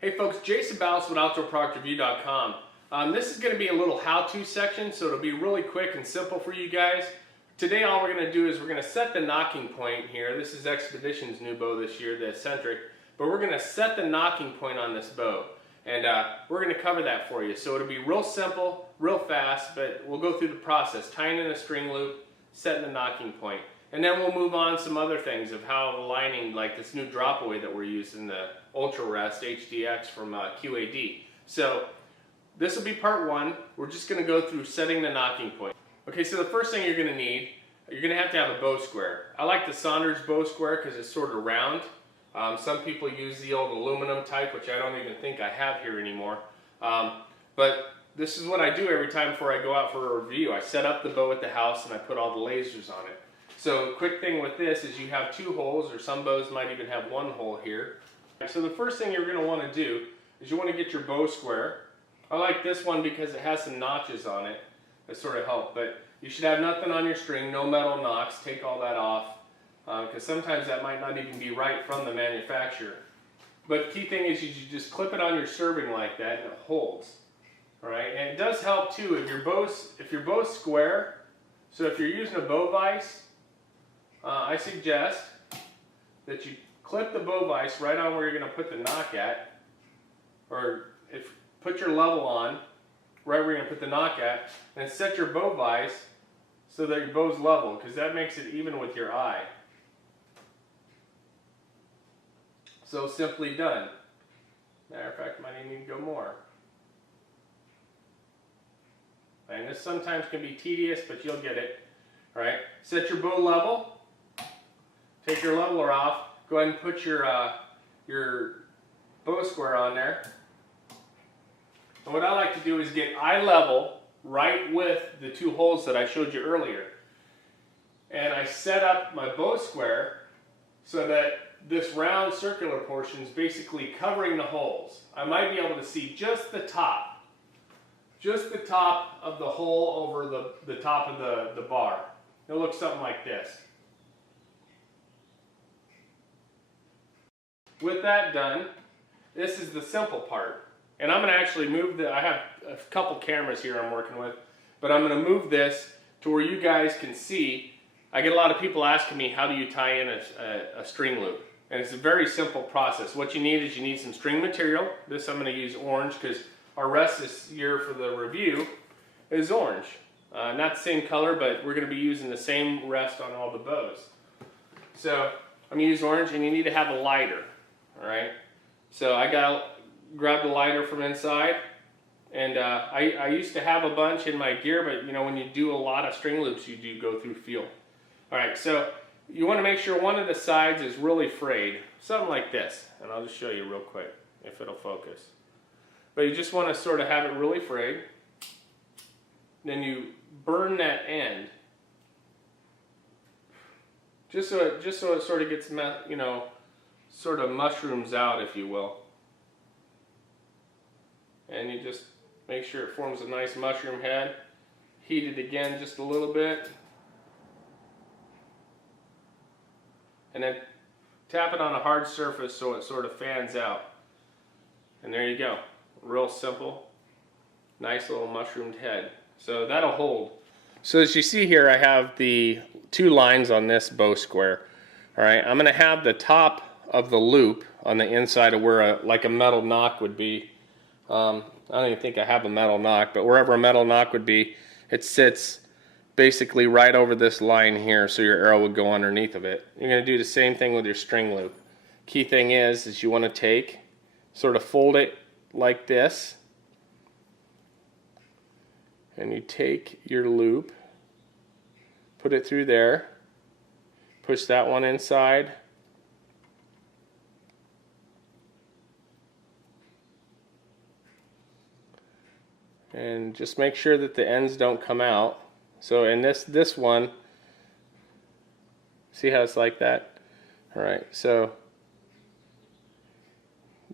Hey folks, Jason Ballas with OutdoorProductReview.com. This is going to be a little how-to section, so it'll be really quick and simple for you guys. Today all we're going to do is we're going to set the nocking point here. This is Expedition's new bow this year, the eccentric. But we're going to set the nocking point on this bow. And we're going to cover that for you. So it'll be real simple, real fast, but we'll go through the process. Tying in a string loop, setting the nocking point. And then we'll move on to some other things of how aligning, like this new drop away that we're using, the Ultra Rest HDX from QAD. So this will be part one. We're just going to go through setting the nocking point. Okay, so the first thing you're going to need, you're going to have a bow square. I like the Saunders bow square because it's sort of round. Some people use the old aluminum type, which I don't even think I have here anymore. But this is what I do every time before I go out for a review. I set up the bow at the house and I put all the lasers on it. So quick thing with this is you have two holes, or some bows might even have one hole here. So the first thing you're going to want to do is you want to get your bow square. I like this one because it has some notches on it that sort of help, but you should have nothing on your string, no metal knocks. Take all that off because sometimes that might not even be right from the manufacturer. But the key thing is you just clip it on your serving like that and it holds. All right, and it does help too if your bow's square. So if you're using a bow vise, I suggest that you clip the bow vise right on where you're going to put the knock at, or put your level on right where you're going to put the knock at, and set your bow vise so that your bow's level, because that makes it even with your eye. So simply done. Matter of fact, might even need to go more. And this sometimes can be tedious, but you'll get it. All right, set your bow level. Take your leveler off. Go ahead and put your bow square on there. And what I like to do is get eye level right with the two holes that I showed you earlier. And I set up my bow square so that this round circular portion is basically covering the holes. I might be able to see just the top of the hole over the top of the bar. It'll look something like this. With that done, this is the simple part. And I'm going to actually move I have a couple cameras here I'm working with, but I'm going to move this to where you guys can see. I get a lot of people asking me, how do you tie in a string loop? And it's a very simple process. What you need is you need some string material. This I'm going to use orange because our rest this year for the review is orange. Not the same color, but we're going to be using the same rest on all the bows. So I'm going to use orange, and you need to have a lighter. Alright, so I grabbed the lighter from inside, and I used to have a bunch in my gear, but you know, when you do a lot of string loops, you do go through fuel. Alright, so you want to make sure one of the sides is really frayed, something like this, and I'll just show you real quick if it'll focus. But you just want to sort of have it really frayed. Then you burn that end, just so it sort of gets, you know, sort of mushrooms out, if you will. And you just make sure it forms a nice mushroom head. Heat it again just a little bit. And then tap it on a hard surface so it sort of fans out. And there you go. Real simple. Nice little mushroomed head. So that'll hold. So as you see here, I have the two lines on this bow square. Alright, I'm going to have the top of the loop on the inside of where like a metal knock would be. I don't even think I have a metal knock, but wherever a metal knock would be, it sits basically right over this line here, so your arrow would go underneath of it. You're going to do the same thing with your string loop. Key thing is you want to take, sort of fold it like this, and you take your loop, put it through there, push that one inside, and just make sure that the ends don't come out. So in this one, see how it's like that? Alright, so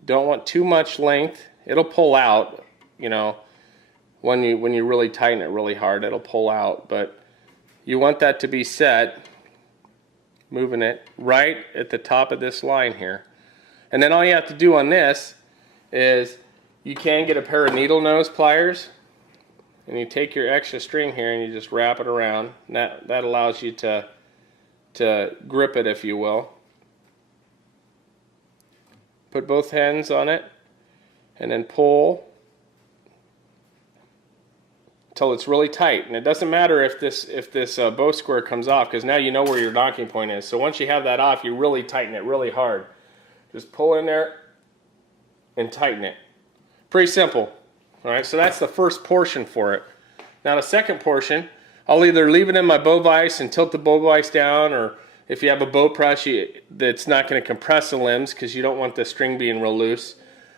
don't want too much length. It'll pull out, you know, when you really tighten it really hard, it'll pull out, but you want that to be set, moving it right at the top of this line here. And then all you have to do on this is you can get a pair of needle nose pliers, and you take your extra string here and you just wrap it around. And that allows you to grip it, if you will. Put both hands on it and then pull until it's really tight. And it doesn't matter if this bow square comes off, because now you know where your nocking point is. So once you have that off, you really tighten it really hard. Just pull in there and tighten it. Pretty simple. All right, so that's the first portion for it. Now the second portion, I'll either leave it in my bow vise and tilt the bow vise down, or if you have a bow press that's not going to compress the limbs because you don't want the string being real loose.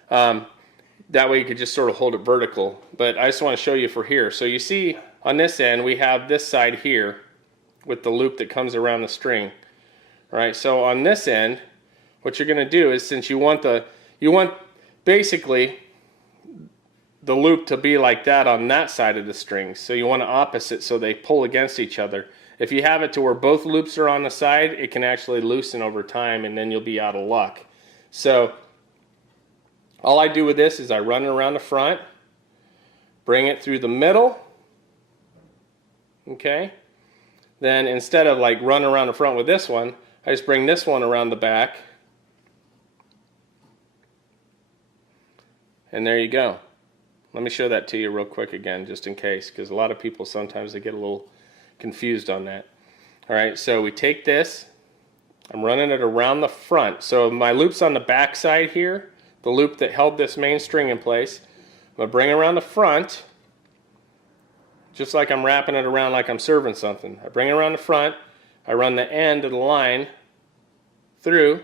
That way you could just sort of hold it vertical. But I just want to show you for here. So you see on this end we have this side here with the loop that comes around the string. All right, so on this end, what you're going to do is, since you want basically the loop to be like that on that side of the string, so you want to opposite so they pull against each other. If you have it to where both loops are on the side, it can actually loosen over time, and then you'll be out of luck. So all I do with this is I run it around the front, bring it through the middle, okay? Then instead of like running around the front with this one, I just bring this one around the back, and there you go. Let me show that to you real quick again, just in case, because a lot of people sometimes they get a little confused on that. All right, so we take this, I'm running it around the front. So my loop's on the back side here, the loop that held this main string in place. I'm going to bring it around the front, just like I'm wrapping it around like I'm serving something. I bring it around the front, I run the end of the line through,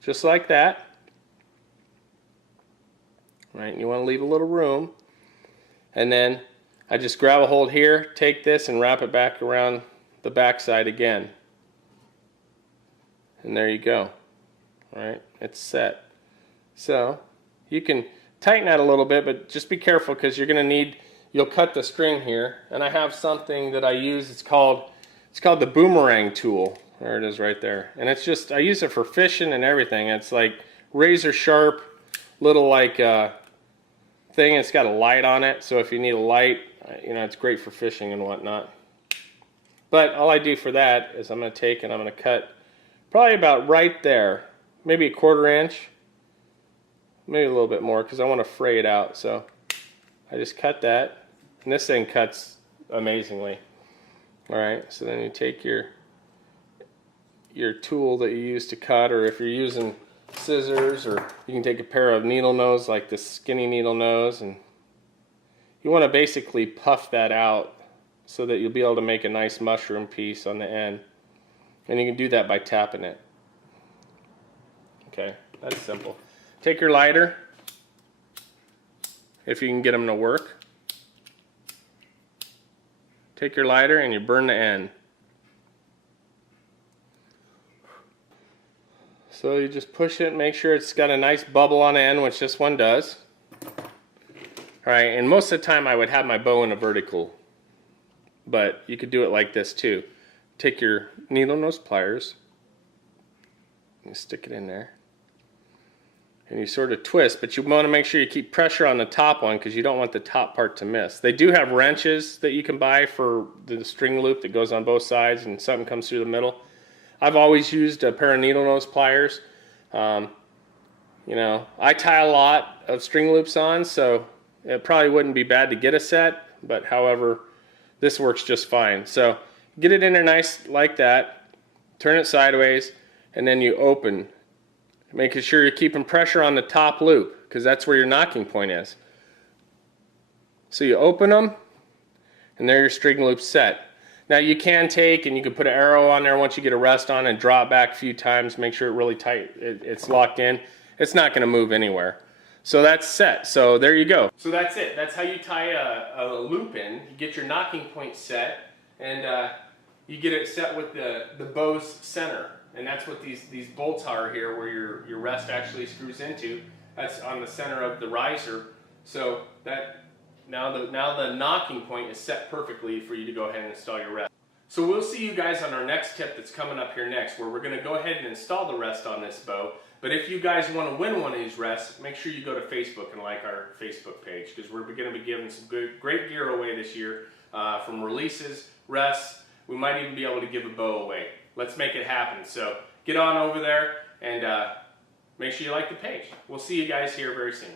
just like that. Right, you want to leave a little room, and then I just grab a hold here, take this and wrap it back around the back side again, and there you go. All right, it's set. So you can tighten that a little bit, but just be careful because you're going to you'll cut the string here, and I have something that I use. It's called the boomerang tool. There it is right there, and it's just, I use it for fishing and everything. It's like razor sharp little like thing. It's got a light on it, so if you need a light, you know, it's great for fishing and whatnot. But all I do for that is I'm going to take and I'm going to cut probably about right there, maybe a 1/4 inch, maybe a little bit more, because I want to fray it out. So I just cut that, and this thing cuts amazingly. All right, so then you take your tool that you use to cut, or if you're using scissors, or you can take a pair of needle nose like this skinny needle nose, and you want to basically puff that out so that you'll be able to make a nice mushroom piece on the end, and you can do that by tapping it. Okay, that's simple. Take your lighter, if you can get them to work. Take your lighter and you burn the end. So you just push it, make sure it's got a nice bubble on the end, which this one does. Alright, and most of the time I would have my bow in a vertical, but you could do it like this too. Take your needle nose pliers, and stick it in there, and you sort of twist, but you want to make sure you keep pressure on the top one because you don't want the top part to miss. They do have wrenches that you can buy for the string loop that goes on both sides and something comes through the middle. I've always used a pair of needle nose pliers. You know, I tie a lot of string loops on, so it probably wouldn't be bad to get a set, but however, this works just fine. So get it in there nice like that, turn it sideways, and then you open, making sure you're keeping pressure on the top loop because that's where your nocking point is. So you open them, and there your string loop's set. Now you can take and you can put an arrow on there once you get a rest on and draw it back a few times, make sure it really tight, it's locked in. It's not going to move anywhere. So that's set. So there you go. So that's it. That's how you tie a loop in. You get your nocking point set, and you get it set with the bow's center. And that's what these bolts are here, where your rest actually screws into. That's on the center of the riser. So that now the nocking point is set perfectly for you to go ahead and install your rest. So we'll see you guys on our next tip that's coming up here next, where we're going to go ahead and install the rest on this bow. But if you guys want to win one of these rests, make sure you go to Facebook and like our Facebook page, because we're going to be giving some great gear away this year, from releases, rests. We might even be able to give a bow away. Let's make it happen. So get on over there and make sure you like the page. We'll see you guys here very soon.